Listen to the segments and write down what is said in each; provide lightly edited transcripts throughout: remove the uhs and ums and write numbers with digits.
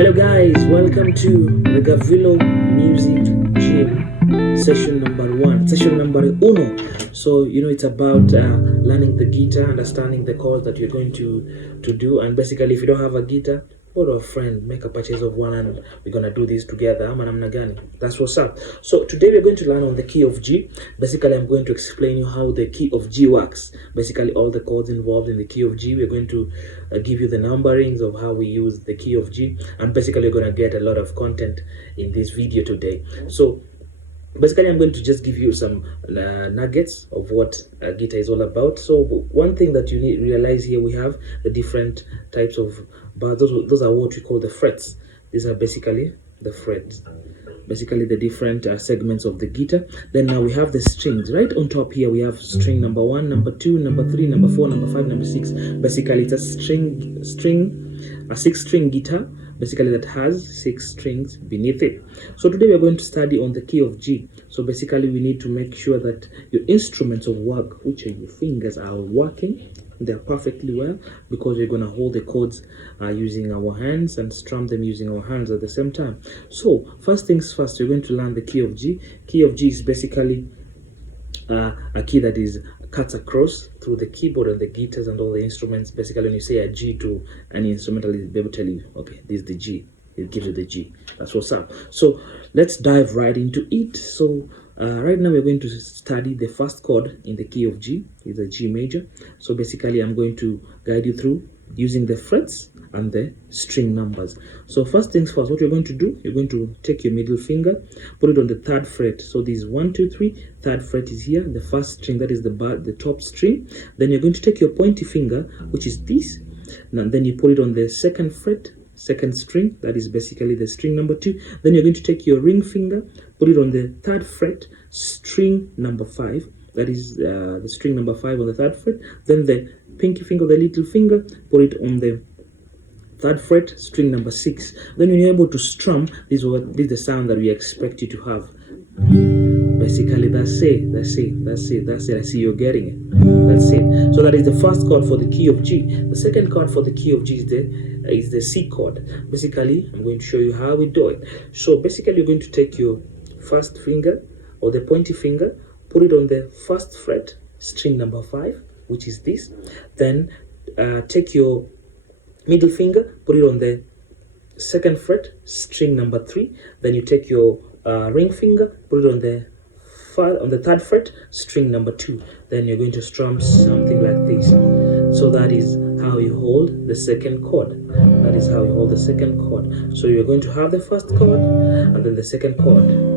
Hello guys, welcome to the Garvillo Muziq Gym session number 1, session number uno. So it's about learning the guitar, understanding the chords that you're going to do, and basically if you don't have a guitar, go to a friend, make a purchase of one, and we're gonna do this together. That's what's up. So today we're going to learn on the key of G. Basically, I'm going to explain you how the key of G works. Basically, all the chords involved in the key of G. We're going to give you the numberings of how we use the key of G, and basically you're gonna get a lot of content in this video today. So basically I'm going to just give you some nuggets of what a guitar is all about. So one thing that you need to realize here, we have the different types of bars. Those are what we call the frets. These are basically the frets, basically the different segments of the guitar. Then now we have the strings. Right on top here we have string number 1, number 2, number 3, number 4, number 5, number 6. Basically it's a 6-string guitar, basically that has 6 strings beneath it. So today we are going to study on the key of G. So basically we need to make sure that your instruments of work, which are your fingers, are working. They're perfectly well, because we're going to hold the chords using our hands and strum them using our hands at the same time. So first things first, we're going to learn the key of G. Key of G is basically a key that is cuts across through the keyboard and the guitars and all the instruments. Basically when you say a G to any instrumental, it'll be able to tell you, okay, this is the G. It gives you the G. That's what's up. So let's dive right into it. So right now we're going to study the first chord in the key of G. It's a G major. So basically I'm going to guide you through using the frets and the string numbers. So first things first, what you're going to do, you're going to take your middle finger, put it on the 3rd fret. So this 1, 2, 3, 3rd fret is here, the first string, that is the top string. Then you're going to take your pointy finger, which is this, and then you put it on the 2nd fret, 2nd string, that is basically the string number 2. Then you're going to take your ring finger, put it on the 3rd fret, string number 5, that is the string number 5 on the 3rd fret. Then the pinky finger, the little finger, put it on the 3rd fret, string number 6. Then when you're able to strum, this is the sound that we expect you to have. Basically that's it. I see you're getting it. That's it. So that is the first chord for the key of G. The second chord for the key of G is the C chord. Basically I'm going to show you how we do it. So basically you're going to take your first finger or the pointy finger, put it on the 1st fret, string number 5, which is this. Then take your middle finger, put it on the 2nd fret, string number 3. Then you take your ring finger, put it on the 3rd fret, string number 2. Then you're going to strum something like this. So that is how you hold the second chord. That is how you hold the second chord. So you're going to have the first chord and then the second chord.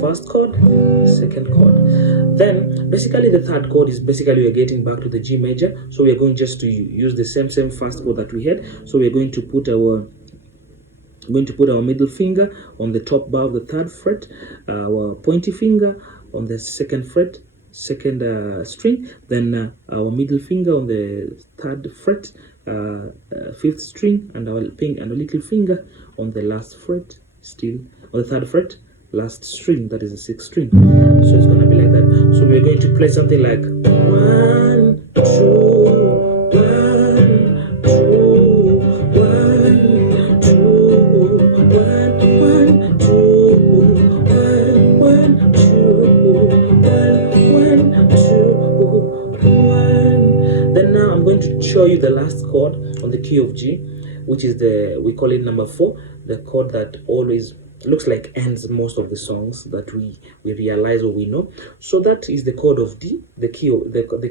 First chord, second chord. Then basically the third chord is basically we're getting back to the G major. So we're going just to use the same first chord that we had. So we're going to put our middle finger on the top bar of the 3rd fret, our pointy finger on the 2nd fret, 2nd string, then our middle finger on the 3rd fret, 5th string, and our little finger on the last fret, still on the 3rd fret, last string, that is the 6th string. So it's gonna be like that. So we're going to play something like 1, 2, 1, 2, 1, 2, 1, 2, 1, 2, 1. Then now I'm going to show you the last chord on the key of G, which is we call it number 4, the chord that always looks like ends most of the songs that we realize or we know. So that is the chord of D, the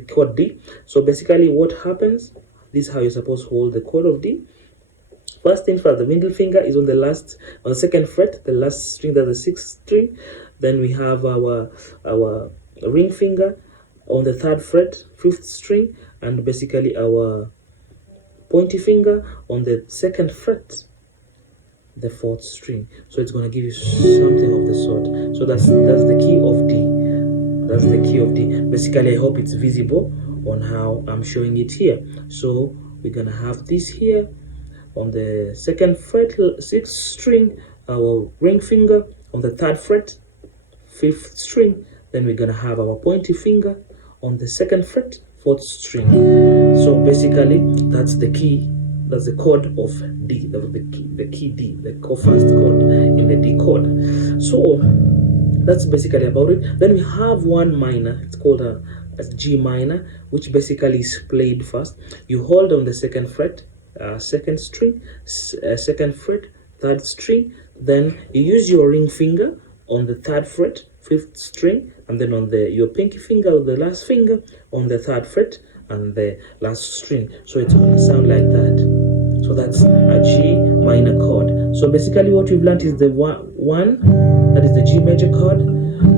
chord D. So basically what happens, this is how you're supposed to hold the chord of D. First thing first, the middle finger is on the 2nd fret, the last string, that's the 6th string. Then we have our ring finger on the 3rd fret, 5th string, and basically our pointy finger on the 2nd fret, the 4th string. So it's going to give you something of the sort. So that's the key of D. That's the key of D. Basically I hope it's visible on how I'm showing it here. So we're going to have this here on the 2nd fret, 6th string, our ring finger on the 3rd fret, 5th string. Then we're going to have our pointy finger on the 2nd fret, 4th string. So basically that's the key That's the chord of D, the key D, the first chord in the D chord. So that's basically about it. Then we have one minor. It's called a G minor, which basically is played first. You hold on the second fret, second string, second fret, third string. Then you use your ring finger on the third fret, fifth string, and then on your pinky finger or the last finger on the third fret and the last string. So it's gonna sound like that. So that's a G minor chord. So basically what we've learned is the one, that is the G major chord,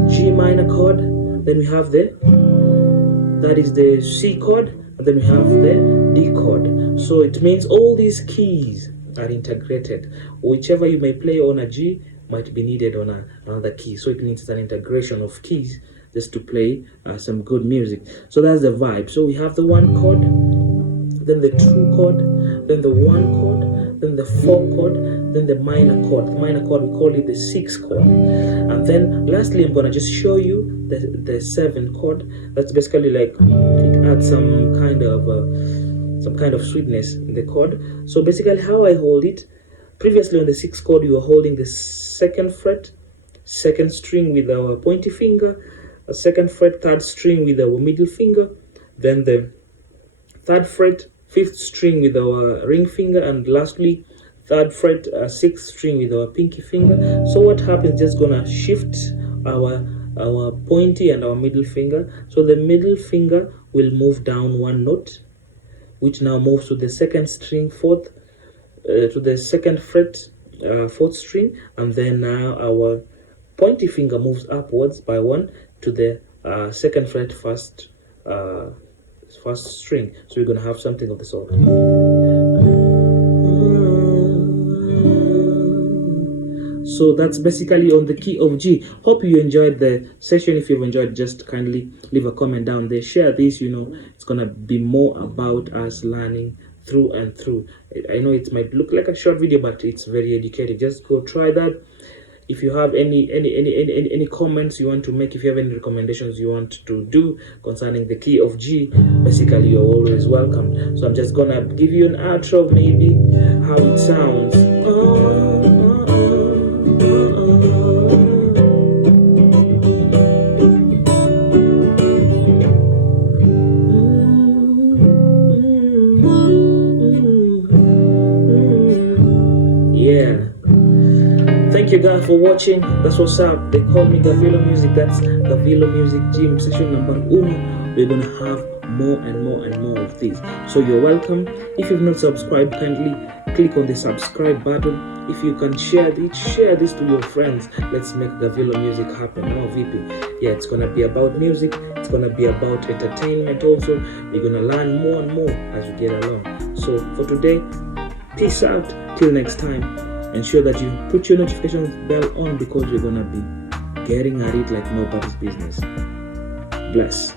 G minor chord. Then we have that is the C chord, and then we have the D chord. So it means all these keys are integrated. Whichever you may play on a G might be needed on another key. So it means it's an integration of keys just to play some good music. So that's the vibe. So we have the one chord, then the two chord, then the one chord, then the four chord, then the minor chord. The minor chord, we call it the six chord. And then lastly, I'm gonna just show you the seven chord. That's basically like it adds some kind of sweetness in the chord. So basically how I hold it, previously on the sixth chord, you were holding the second fret, second string with our pointy finger, a second fret, third string with our middle finger, then the third fret, fifth string with our ring finger, and lastly third fret, sixth string with our pinky finger. So what happens, just gonna shift our pointy and our middle finger. So the middle finger will move down one note, which now moves to the second string, fourth, to the second fret, fourth string, and then now our pointy finger moves upwards by one to the second fret, first string. So you're gonna have something of the sort. So that's basically on the key of G. Hope you enjoyed the session. If you've enjoyed, just kindly leave a comment down there. Share this, it's gonna be more about us learning through and through. I know it might look like a short video, but it's very educative. Just go try that. If you have any comments you want to make, if you have any recommendations you want to do concerning the key of G, basically you're always welcome. So I'm just gonna give you an outro of maybe how it sounds. Yeah. Thank you guys for watching. That's what's up. They call me Garvillo Muziq. That's Garvillo Muziq Gym session number 1. We're gonna have more and more and more of these. So you're welcome. If you've not subscribed, kindly click on the subscribe button. If you can share this to your friends. Let's make Garvillo Muziq happen. Now VP. Yeah, it's gonna be about music. It's gonna be about entertainment also. We're gonna learn more and more as we get along. So for today, peace out. Till next time. Ensure that you put your notification bell on because we're gonna be getting at it like nobody's business. Bless.